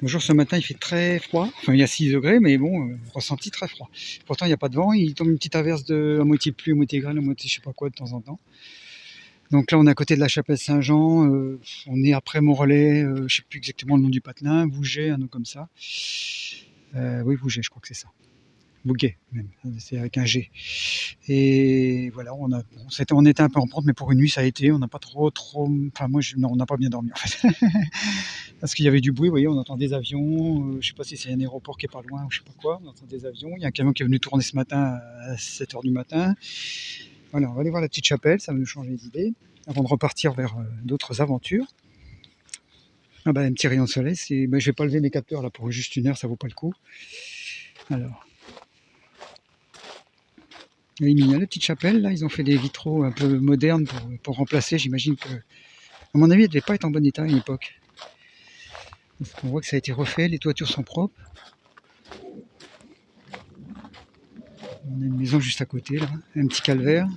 Bonjour, ce matin il fait très froid, enfin il y a 6 degrés, mais bon, ressenti très froid. Pourtant il n'y a pas de vent, il tombe une petite averse de à moitié pluie, à moitié grêle, à moitié je sais pas quoi de temps en temps. Donc là on est à côté de la chapelle Saint-Jean, on est après Montrelais, je sais plus exactement le nom du patelin, Vouget, un nom comme ça. Oui Vouget, je crois que c'est ça. Bouguet même, c'est avec un G. Et voilà, on était un peu en pente, mais pour une nuit ça a été, on n'a pas trop, enfin moi non, on n'a pas bien dormi en fait. Parce qu'il y avait du bruit, vous voyez, on entend des avions, je sais pas si c'est un aéroport qui est pas loin ou je sais pas quoi, on entend des avions, il y a un camion qui est venu tourner ce matin à 7h du matin. Voilà, on va aller voir la petite chapelle, ça va nous changer d'idée, avant de repartir vers d'autres aventures. Ah bah un petit rayon de soleil, je vais pas lever mes capteurs là pour juste une heure, ça vaut pas le coup. Alors, elle est mignonne la petite chapelle, là, ils ont fait des vitraux un peu modernes pour remplacer, j'imagine que, à mon avis, elle devait pas être en bon état à une époque. On voit que ça a été refait, les toitures sont propres. On a une maison juste à côté, là, un petit calvaire.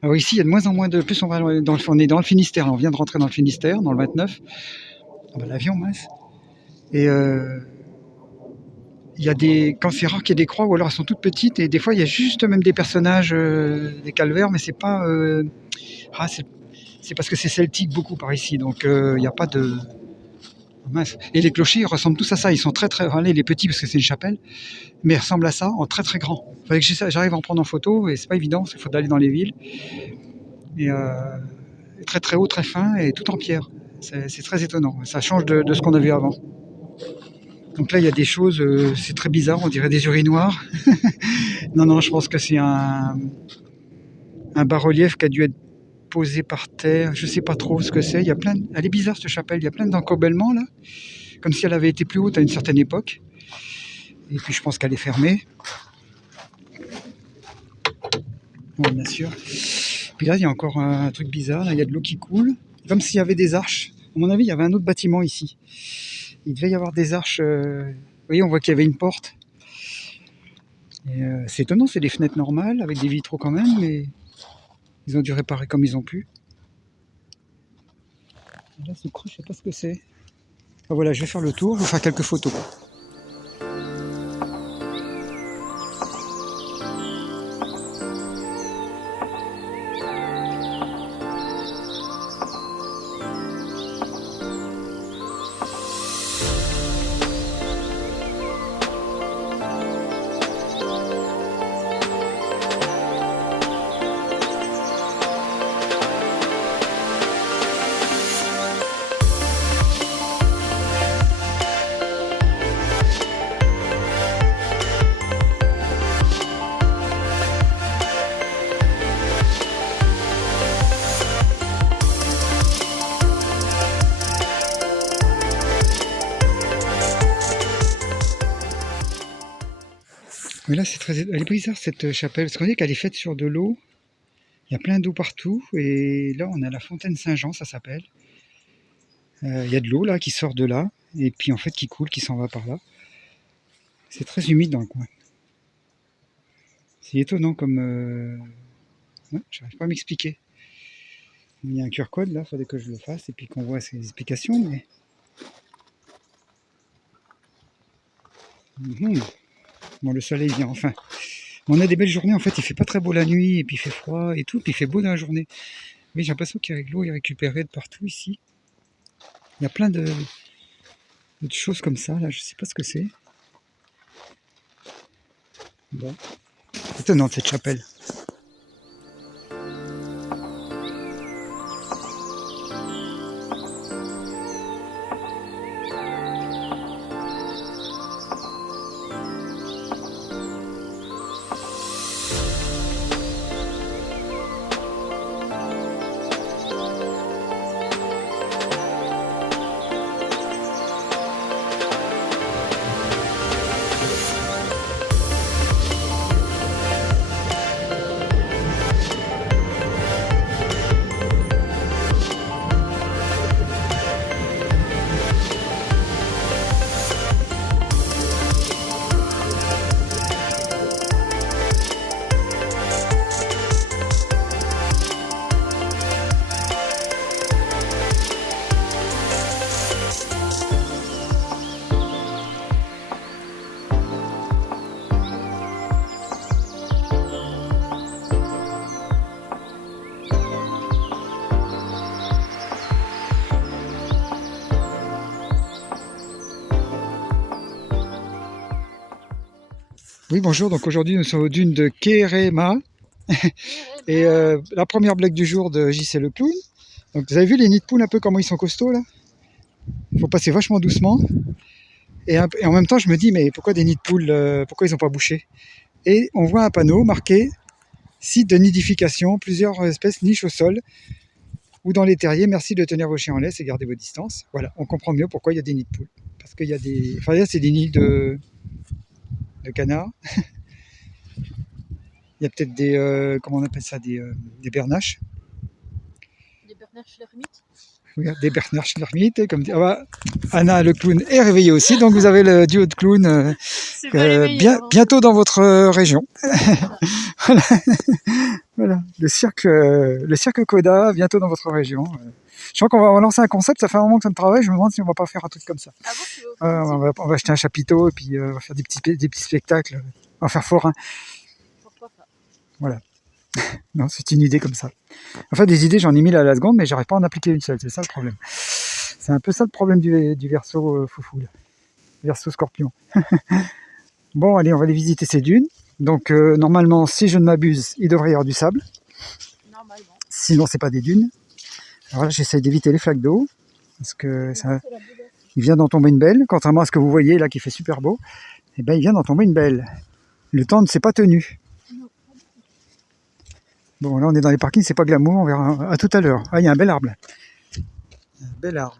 Alors ici, il y a de moins en moins de... Plus on va on est dans le Finistère, là. On vient de rentrer dans le Finistère, dans le 29. Ah bah, l'avion, mince. Et il y a des... Quand c'est rare qu'il y ait des croix, ou alors elles sont toutes petites, et des fois, il y a juste même des personnages, des calvaires, mais c'est pas... c'est parce que c'est celtique beaucoup par ici, donc il n'y a pas de... Mince. Et les clochers, ils ressemblent tous à ça. Ils sont très très... Enfin, les petits, parce que c'est une chapelle, mais ils ressemblent à ça en très très grand. Il fallait que j'arrive à en prendre en photo, et c'est pas évident, il faut aller dans les villes. Et très très haut, très fin, et tout en pierre. C'est très étonnant. Ça change de ce qu'on a vu avant. Donc là, il y a des choses, c'est très bizarre, on dirait des urinoirs. Non, je pense que c'est un bas-relief qui a dû être posé par terre. Je sais pas trop ce que c'est. Il y a elle est bizarre cette chapelle. Il y a plein d'encobellements là, comme si elle avait été plus haute à une certaine époque. Et puis je pense qu'elle est fermée. Oui, bien sûr. Puis là, il y a encore un truc bizarre. Là, il y a de l'eau qui coule, comme s'il y avait des arches. À mon avis, il y avait un autre bâtiment ici. Il devait y avoir des arches. Vous voyez, on voit qu'il y avait une porte. C'est étonnant, c'est des fenêtres normales avec des vitraux quand même, mais ils ont dû réparer comme ils ont pu. Là, ce creux, je sais pas ce que c'est. Ah, voilà, je vais faire le tour, je vais faire quelques photos. Mais là, elle est bizarre cette chapelle, parce qu'on dit qu'elle est faite sur de l'eau. Il y a plein d'eau partout, et là, on a la fontaine Saint-Jean, ça s'appelle. Il y a de l'eau là qui sort de là, et puis en fait qui coule, qui s'en va par là. C'est très humide dans le coin. C'est étonnant comme... Ouais, j'arrive pas à m'expliquer. Il y a un QR code là, il faudrait que je le fasse, et puis qu'on voit ses explications, mais... Bon, le soleil vient enfin. On a des belles journées, en fait, il fait pas très beau la nuit, et puis il fait froid et tout, puis il fait beau dans la journée. Oui, j'ai l'impression qu'avec l'eau est récupérée de partout ici. Il y a plein de choses comme ça, là, je sais pas ce que c'est. Bon. Étonnant cette chapelle. Oui, bonjour. Donc aujourd'hui, nous sommes aux dunes de Kerema. Et la première blague du jour de JC le clown. Donc vous avez vu les nids de poules un peu comment ils sont costauds là? Il faut passer vachement doucement. Et en même temps, je me dis, mais pourquoi des nids de poules, pourquoi ils n'ont pas bouché? Et on voit un panneau marqué site de nidification, plusieurs espèces nichent au sol ou dans les terriers. Merci de tenir vos chiens en laisse et garder vos distances. Voilà, on comprend mieux pourquoi il y a des nids de poules. Parce qu'il y a des. Enfin, là, c'est des nids de canards. Il y a peut-être des. Comment on appelle ça? Des bernaches. Des bernaches l'ermite. Regarde, des Bernard Schlermite, comme dit. Ah bah, Anna, le clown, est réveillée aussi, donc vous avez le duo de clowns bientôt dans votre région. Voilà. Voilà. Le cirque Coda, bientôt dans votre région. Je crois qu'on va lancer un concept, ça fait un moment que ça me travaille, je me demande si on va pas faire un truc comme ça. Ah bon, on va acheter un chapiteau et puis on va faire des petits spectacles, on va faire forain. pourquoi pas? Voilà. Non, c'est une idée comme ça. Enfin, des idées, j'en ai 1000 à la seconde, mais j'arrive pas à en appliquer une seule, c'est ça le problème. C'est un peu ça le problème du Verseau foufou, là. Verseau scorpion. Bon, allez, on va aller visiter ces dunes. Donc, normalement, si je ne m'abuse, il devrait y avoir du sable. Normalement. Sinon, c'est pas des dunes. Alors là, j'essaie d'éviter les flaques d'eau, parce que il vient d'en tomber une belle. Contrairement à ce que vous voyez là, qui fait super beau, eh ben, il vient d'en tomber une belle. Le temps ne s'est pas tenu. Bon, là, on est dans les parkings, c'est pas glamour, on verra à tout à l'heure. Ah, il y a un bel arbre. Un bel arbre.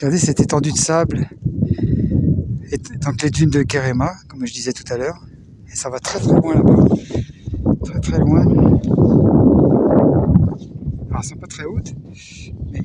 Regardez cette étendue de sable, et donc les dunes de Kerema, comme je disais tout à l'heure, et ça va très très loin là-bas, très très loin. Alors, elles sont pas très hautes, mais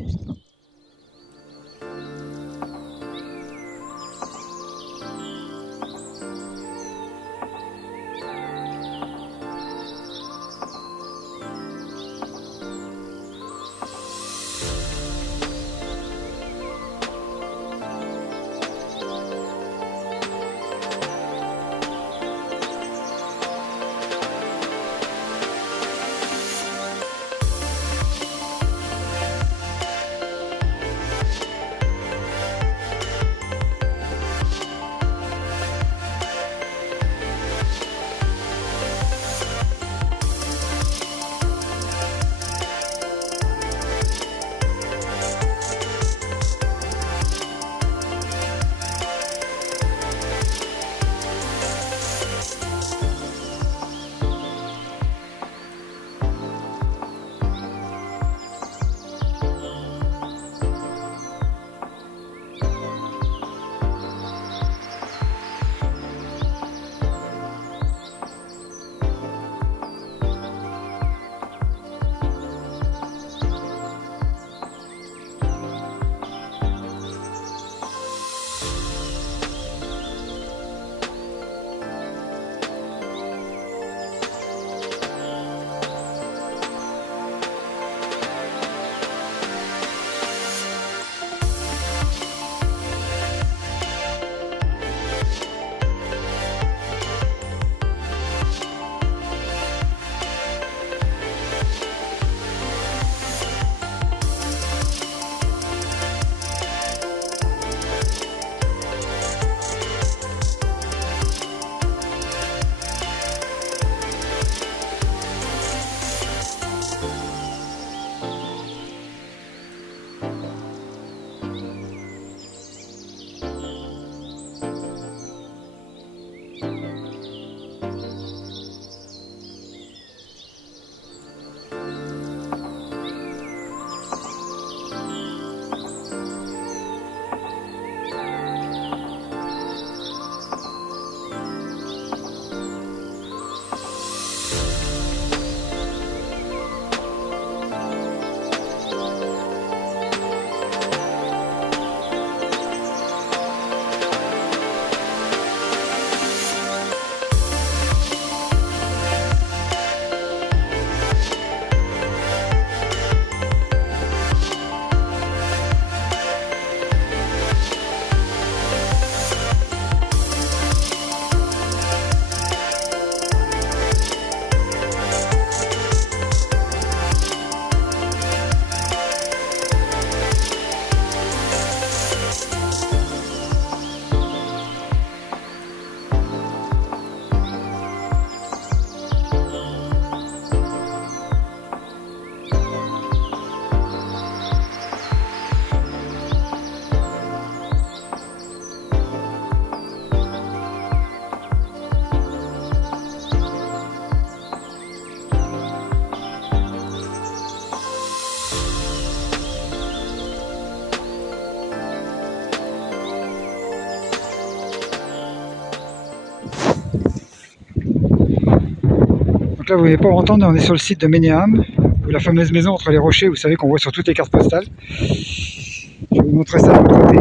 Donc là, vous n'allez pas entendre, on est sur le site de Ménéam, la fameuse maison entre les rochers, vous savez qu'on voit sur toutes les cartes postales. Je vais vous montrer ça de l'autre côté.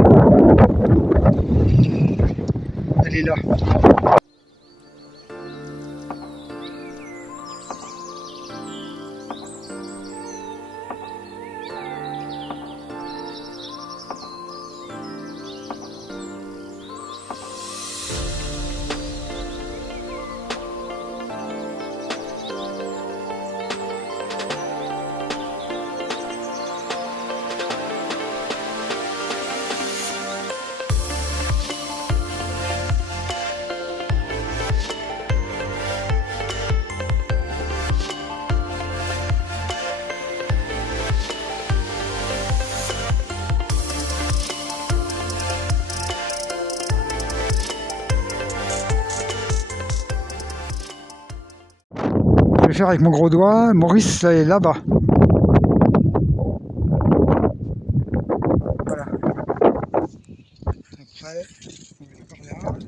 Elle est là. Je vais faire avec mon gros doigt. Maurice est là-bas. Voilà. Après, on va aller par là.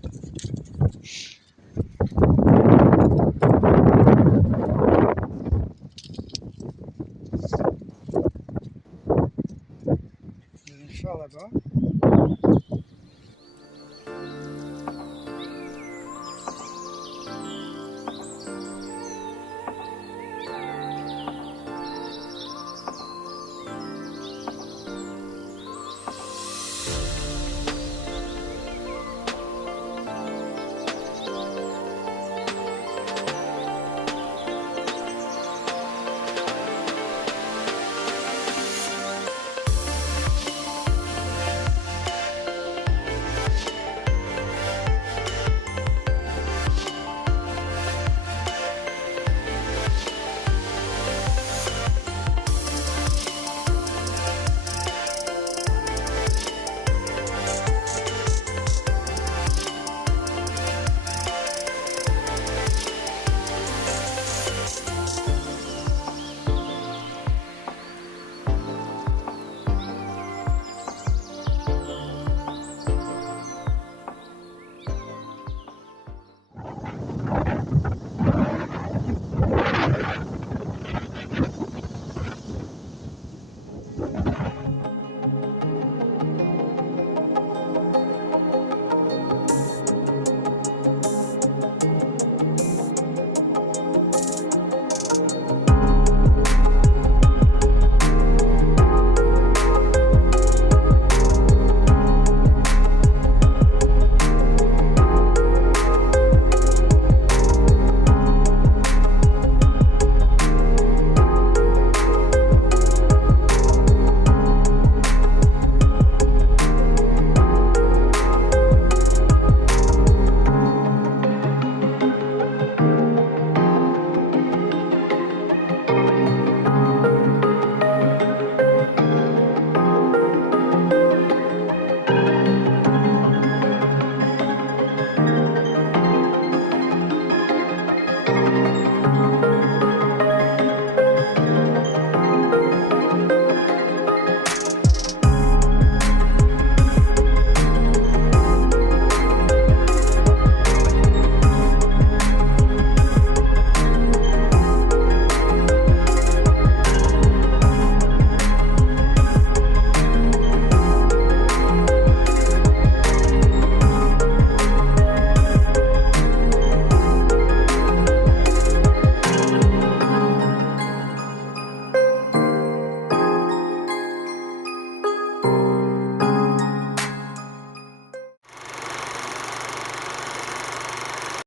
Il y a le phare là-bas.